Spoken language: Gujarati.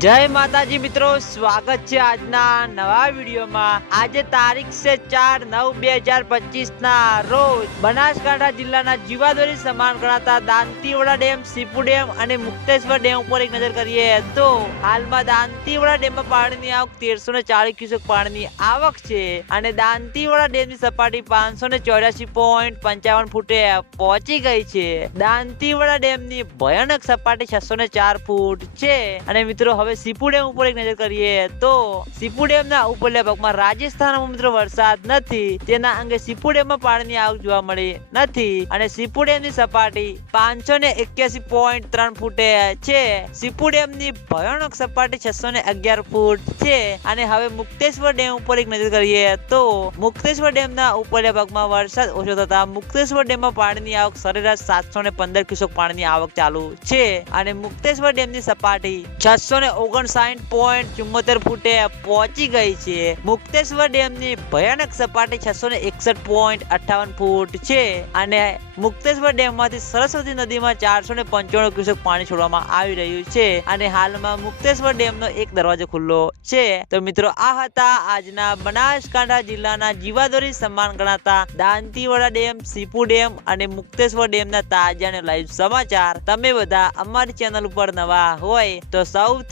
જય માતાજી મિત્રો, સ્વાગત છે આજના નવા વિડીયોમાં. આજે તારીખ છે ચાર નવ બે હજાર પચીસ ના રોજ બનાસકાંઠા જિલ્લાના જીવાદોરી સમાન ગણાતા દાંતીવડા ડેમ, સીપુ ડેમ અને મુક્તેશ્વર ડેમ ઉપર એક નજર કરીએ તો હાલમાં દાંતીવાડા ડેમમાં પાણીની આવક તેરસો ને ચાલીસ ક્યુસેક પાણીની આવક છે અને દાંતીવાડા ડેમની સપાટી પાંચસો ને ચોર્યાસી પોઈન્ટ પંચાવન ફૂટે પહોંચી ગઈ છે. દાંતીવાડા ડેમની ભયાનક સપાટી છસો ને ચાર ફૂટ છે. અને મિત્રો હવે સીપુ ડેમ ઉપર એક નજર કરીએ તો સીપુ ડેમના ઉપરલા ભાગમાં રાજસ્થાનમાં મિત્રો વરસાદ નથી. તેના અંગે સીપુ ડેમમાં પાણીની આવક જોવા મળી નથી અને સીપુ ડેમની સપાટી પાંચસો ને એક્યાસી પોઈન્ટ ત્રણ ફૂટે છે. સીપુ ડેમની ભયાનક સપાટી છસો ને અગિયાર ફૂટ છે. અને હવે મુક્તેશ્વર ડેમ ઉપર એક નજર કરીએ તો મુક્તેશ્વર ડેમના ઉપરલા ભાગમાં વરસાદ ઓછો થતા મુક્તેશ્વર ડેમમાં પાણીની આવક સરેરાશ સાતસો ને પંદર ક્યુસેક પાણીની આવક ચાલુ છે. અને મુક્તેશ્વર ડેમની સપાટી છસો ને ઓગણસાઠ પોઈન્ટ ચુમ્મોતેર ફૂટે પહોંચી ગઈ છે. મુક્તેશ્વર ડેમની ભયાનક સપાટી છસો ને એકસઠ પોઈન્ટ અઠાવન ફૂટ છે અને મુક્તેશ્વર ડેમમાંથી સરસ્વતી નદીમાં ચારસો ને પંચાણું ક્યુસેક પાણી છોડવામાં આવી રહ્યું છે અને હાલમાં મુક્તેશ્વર ડેમનો એક દરવાજો ખુલ્લો છે. તો મિત્રો, આ હતા આજના બનાસકાંઠા જિલ્લાના જીવાદોરી સમાન ગણાતા દાંતીવાડા ડેમ, સીપુ ડેમ અને મુક્તેશ્વર ડેમના તાજા અને લાઈવ સમાચાર. તમે બધા અમારી ચેનલ ઉપર નવા હોય તો સૌથી